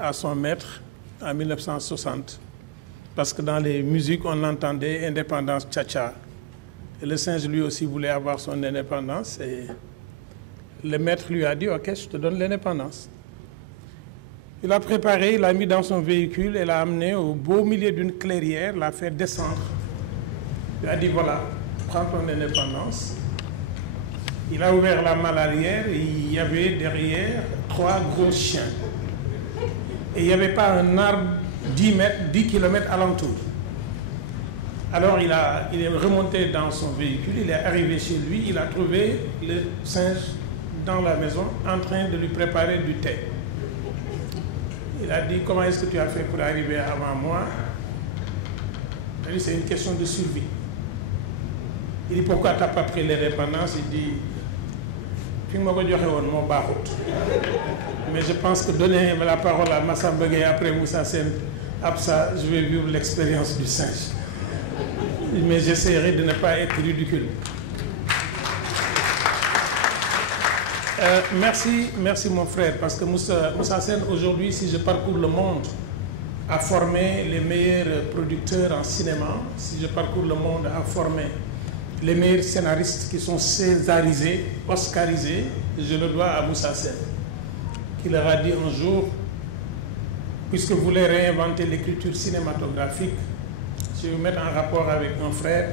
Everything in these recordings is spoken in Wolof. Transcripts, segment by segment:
à son maître en 1960. Parce que dans les musiques, on entendait indépendance tcha-tcha. Et le singe, lui aussi, voulait avoir son indépendance. Et le maître lui a dit, OK, je te donne l'indépendance. Il a préparé, il l'a mis dans son véhicule et l'a amené au beau milieu d'une clairière, l'a fait descendre. Il a dit, voilà, prends ton indépendance. Il a ouvert la malle arrière et il y avait derrière 3 gros chiens. Et il n'y avait pas un arbre 10 kilomètres alentour. Alors il est remonté dans son véhicule, il est arrivé chez lui, il a trouvé le singe dans la maison en train de lui préparer du thé. Il a dit, comment est-ce que tu as fait pour arriver avant moi? Il a dit, c'est une question de survie. Il dit, pourquoi tu n'as pas pris l'indépendance? Il dit, mais je pense que donner la parole à Massa Begay après Moussa Sen Absa, je vais vivre l'expérience du singe. Mais j'essaierai de ne pas être ridicule. Merci mon frère, parce que Moussa Sen, aujourd'hui, si je parcours le monde, a formé les meilleurs producteurs en cinéma, si je parcours le monde, a formé les meilleurs scénaristes qui sont césarisés, oscarisés, je le dois à Moussa Sen, qui leur a dit un jour, puisque vous voulez réinventer l'écriture cinématographique, je vais vous mettre en rapport avec un frère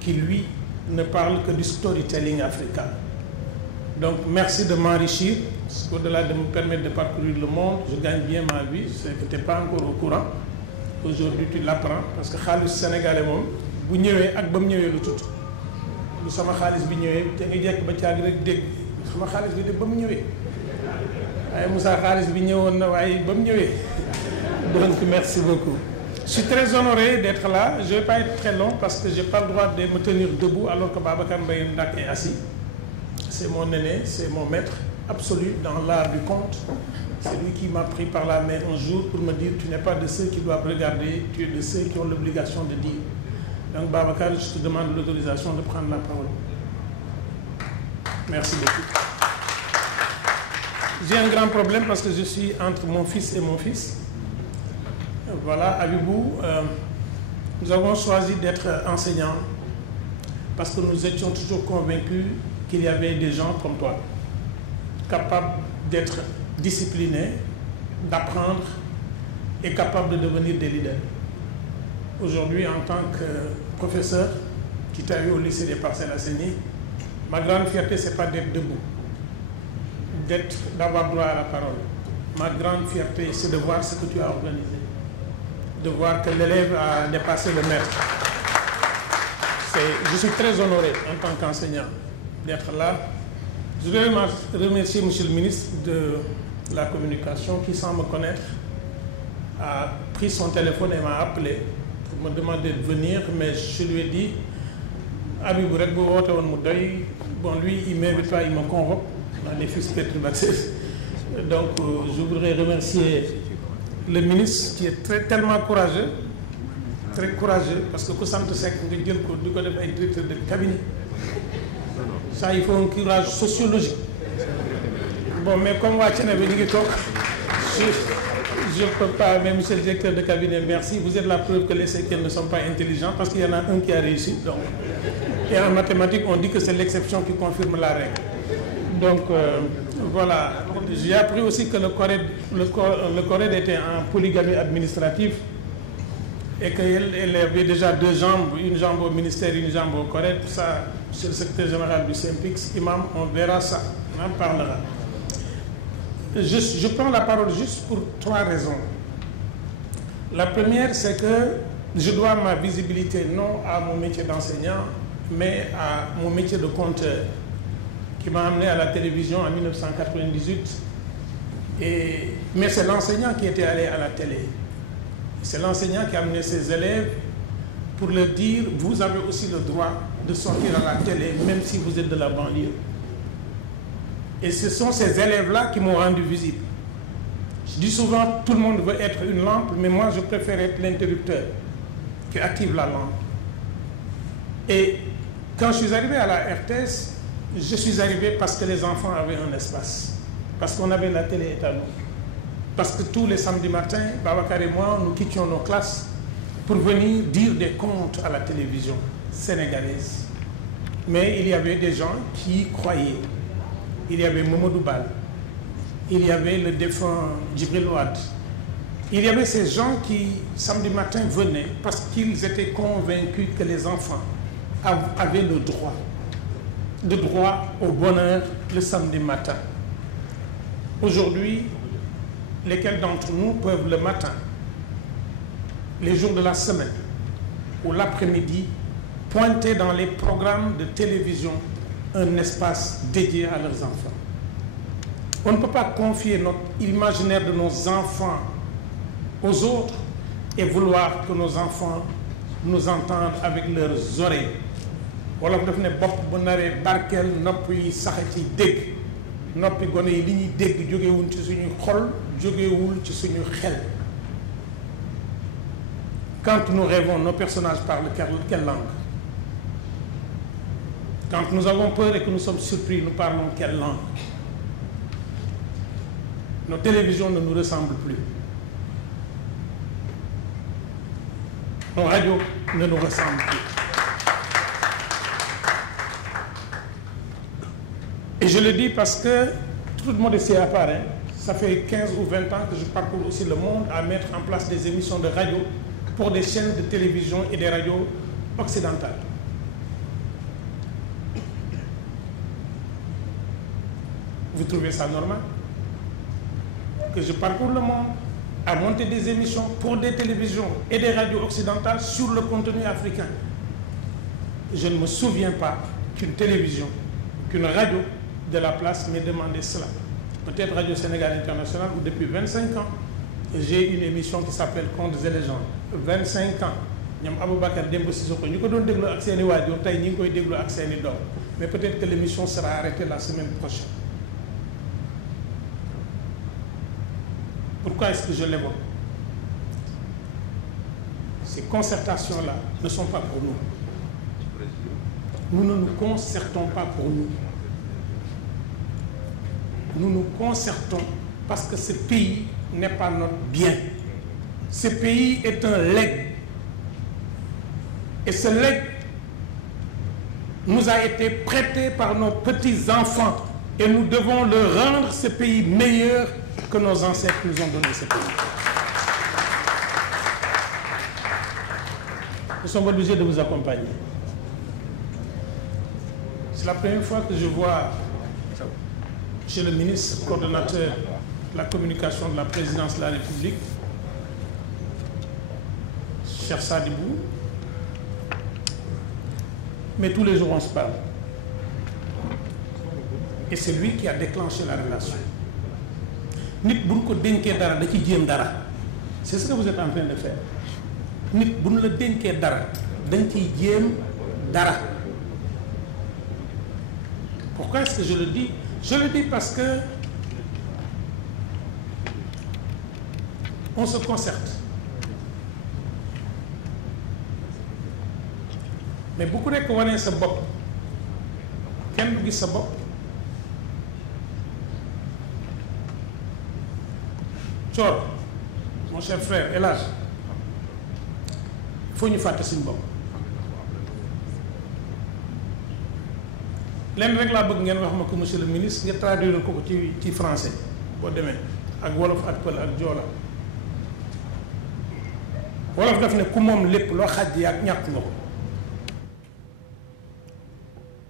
qui, lui, ne parle que du storytelling africain. Donc, merci de m'enrichir, au-delà de me permettre de parcourir le monde, je gagne bien ma vie, c'est que tu n'es pas encore au courant. Aujourd'hui, tu l'apprends, parce que Khalis sénégalais, bu ñëwee ak ba mu ñëwee lu tuut lu sama xaalis bi ñëwee te nga jekk ba caag rek dégg sama xaalis bi de ba mu ñëwee waaye Moussa xaalis bi ñëwoon na waaye ba mu ñëwee donc merci beaucoup. Je suis très honoré d'être là. Je ne vais pas être très long parce que je n'ai pas le droit de me tenir debout alors que Babacar Mbaye Ndak est assis. C'est mon aîné, c'est mon maître absolu dans l'art du conte. C'est lui qui m'a pris par la main un jour pour me dire, tu n'es pas de ceux qui doivent regarder, tu es de ceux qui ont l'obligation de dire. Donc Babacar, je te demande l'autorisation de prendre la parole. Merci beaucoup. J'ai un grand problème parce que je suis entre mon fils et mon fils. Voilà, Abibou, nous avons choisi d'être enseignants parce que nous étions toujours convaincus qu'il y avait des gens comme toi, capables d'être disciplinés, d'apprendre et capables de devenir des leaders. Aujourd'hui, en tant que professeur qui t'a eu au lycée des Parcelles Assainies, ma grande fierté, ce n'est pas d'être debout, d'avoir droit à la parole. Ma grande fierté, c'est de voir ce que tu as organisé, de voir que l'élève a dépassé le maître. Je suis très honoré en tant qu'enseignant d'être là. Je voudrais remercier M. le ministre de la Communication qui, sans me connaître, a pris son téléphone et m'a appelé pour me demander de venir, mais je lui ai dit, Abibou rek bu woote woon mu doy, bon lui il m'invite pas, il me convoque dans les fils perturbateurs. Donc je voudrais remercier le ministre qui est tellement courageux, très courageux, parce que ku sant Seck nga jël ko di ko def ay directeur de cabinet, ça il faut un courage sociologique. Bon, mais comme waa Thiénaba ñu ngi toog, je ne peux pas, mais monsieur le directeur de cabinet, merci. Vous êtes la preuve que les Sékiens ne sont pas intelligents parce qu'il y en a un qui a réussi. Donc. Et en mathématiques, on dit que c'est l'exception qui confirme la règle. Donc, voilà. J'ai appris aussi que le CORED était en polygamie administrative et qu'elle avait déjà 2 jambes, une jambe au ministère, une jambe au CORED. Ça, c'est le secrétaire général du SYNPICS. Imam, on verra ça, on en parlera. Je prends la parole juste pour 3 raisons. La première, c'est que je dois ma visibilité non à mon métier d'enseignant, mais à mon métier de conteur, qui m'a amené à la télévision en 1998. Mais c'est l'enseignant qui était allé à la télé. C'est l'enseignant qui a amené ses élèves pour leur dire, vous avez aussi le droit de sortir à la télé, même si vous êtes de la banlieue. Et ce sont ces élèves-là qui m'ont rendu visible. Je dis souvent, tout le monde veut être une lampe, mais moi, je préfère être l'interrupteur qui active la lampe. Et quand je suis arrivé à la RTS, je suis arrivé parce que les enfants avaient un espace, parce qu'on avait la télé étalon. parce que tous les samedis matins, Babacar et moi, nous quittions nos classes pour venir dire des contes à la télévision sénégalaise. Mais il y avait des gens qui y croyaient. Il y avait Mamadou Bal, il y avait le défunt Djibril Ouad. Il y avait ces gens qui, samedi matin, venaient parce qu'ils étaient convaincus que les enfants avaient le droit au bonheur le samedi matin. Aujourd'hui, lesquels d'entre nous peuvent le matin, les jours de la semaine ou l'après-midi, pointer dans les programmes de télévision un espace dédié à leurs enfants? On ne peut pas confier notre imaginaire de nos enfants aux autres et vouloir que nos enfants nous entendent avec leurs oreilles. Wolof daf ne bopp bu naree barkeel nopp yi saxe ci dégg, noppi gone yi li ñuy dégg jógewul ci suñu xol, jógewul ci suñu xel. Quand nous rêvons, nos personnages parlent quelle langue? Quand nous avons peur et que nous sommes surpris, nous parlons quelle langue? Nos télévisions ne nous ressemblent plus. Nos radios ne nous ressemblent plus. Et je le dis parce que, toute modestie à part, ça fait 15 ou 20 ans que je parcours aussi le monde à mettre en place des émissions de radio pour des chaînes de télévision et des radios occidentales. Vous trouvez ça normal? Que je parcours le monde à monter des émissions pour des télévisions et des radios occidentales sur le contenu africain. Je ne me souviens pas qu'une télévision, qu'une radio de la place m'ait demandé cela. Peut-être Radio Sénégal International où depuis 25 ans, j'ai une émission qui s'appelle Contes et légendes. 25 ans. ñoom Aboubacar Demba Sissoko ñu ko doon déglu ak seeni waajur tey ñi ngi koy déglu ak seeni doom. Mais peut-être que l'émission sera arrêtée la semaine prochaine. Pourquoi est-ce que je l'évoque? Ces concertations-là ne sont pas pour nous. Nous ne nous concertons pas pour nous. Nous nous concertons parce que ce pays n'est pas notre bien. Ce pays est un legs. Et ce legs nous a été prêté par nos petits-enfants. Et nous devons leur rendre ce pays meilleur que nos ancêtres nous ont donné ce pays. Nous sommes obligés de vous accompagner. C'est la première fois que je vois chez le ministre coordonnateur de la communication de la présidence de la République, Cheikh Sadibou, mais tous les jours on se parle. Et c'est lui qui a déclenché la relation. Nit buñ ko dénkee dara da ci jéem dara. C'est ce que vous êtes en train de faire. Nit buñ la dénkee dara dañ ciy jéem dara. Pourquoi est-ce que je le dis? Je le dis parce que on se concerte. Mais beaucoup de wane sa bopp kenn du gis sa bopp. Thior, mon cher frère El Hadj, il faut ñu fàtte suñu bopp. Lenn rek laa bëgg ngeen wax ma ko monsieur le ministre nga traduire ko ci français boo demee ak wolof ak pël ak joola. Wolof daf ne ku moom lépp loo xaj yaak ñàkk nga ko.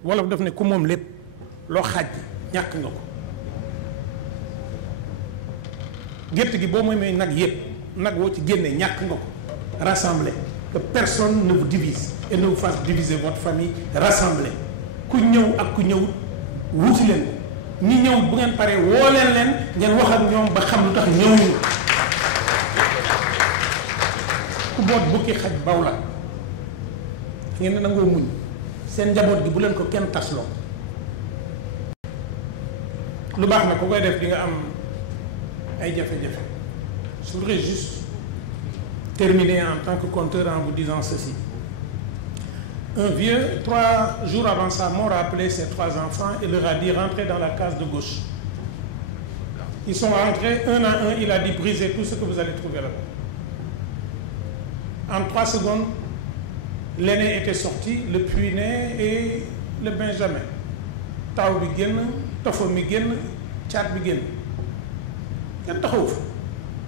Wolof daf ne ku moom lépp loo xaj ñàkk nga ko. Gerte gi boo moomee nag yëpp nag woo ci génnee ñàkk nga ko. Rassemblez, que personne ne vous divise et ne vous fasse diviser votre famille. Rassemblez. Ku ñëw ak ku ñëwut wuti leen ko ñi ñëwut bu ngeen paree woo leen ngeen wax ak ñoom ba xam lu tax ñëwuñu. ku boot bukki xaj baw la ngeen ne nangoo muñ seen njaboot gi bu leen ko kenn tasloo. lu baax na ku koy def di nga am ay jafe-jafe. Je voudrais juste terminer en tant que conteur en vous disant ceci. Un vieux, 3 jours avant sa mort, a appelé ses 3 enfants et leur a dit rentrez dans la case de gauche. Ils sont rentrés, un à un, il a dit brisez tout ce que vous allez trouver là-bas. En 3 secondes, l'aîné était sorti, le puiné et le benjamin. Taw bi génn, tofo mi génn, caat bi génn. Kenn taxawu fa.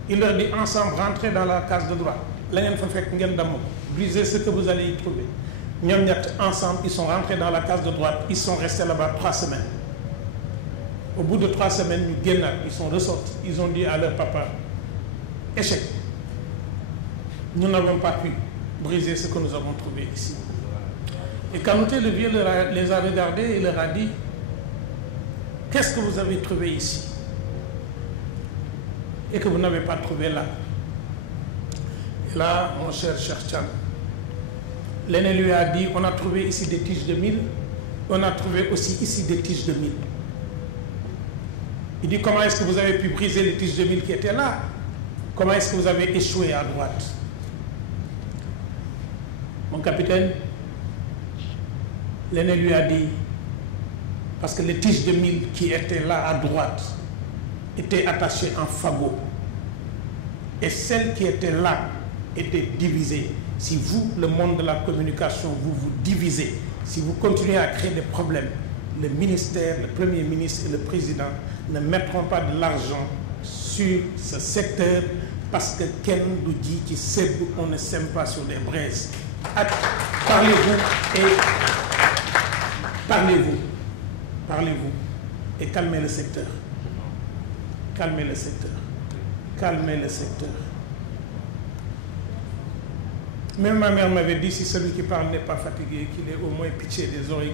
Il leur dit ensemble rentrez dans la case de droite. La ngeen fa fekk ngeen damm ko. Brisez ce que vous allez y trouver. Ñoom ñett ensemble, ils sont rentrés dans la case de droite. Ils sont restés là-bas 3 semaines. Au bout de 3 semaines, ñu génnaat, ils sont ressortis. Ils ont dit à leur papa, échec. Nous n'avons pas pu briser ce que nous avons trouvé ici. Et Kanouté le vieux les a regardés et leur a dit, qu'est-ce que vous avez trouvé ici et que vous n'avez pas trouvé là? Et là, mon cher Cheikh Thiam, l'aîné lui a dit, on a trouvé ici des tiges de mil, on a trouvé aussi ici des tiges de mil. Il dit, comment est-ce que vous avez pu briser les tiges de mil qui étaient là? Comment est-ce que vous avez échoué à droite? Mon capitaine, l'aîné lui a dit, parce que les tiges de mil qui étaient là à droite étaient attachées en fagot. Et celles qui étaient là étaient divisées. Si vous, le monde de la communication, vous vous divisez, si vous continuez à créer des problèmes, le ministère, le Premier ministre et le Président ne mettront pas de l'argent sur ce secteur parce que Ken nous dit qu'on ne sème pas sur des braises. Parlez-vous et parlez-vous et calmez le secteur. Calmez le secteur. Calmez le secteur. Même ma mère m'avait dit, si celui qui parle n'est pas fatigué, qu'il ait au moins pitié des oreilles.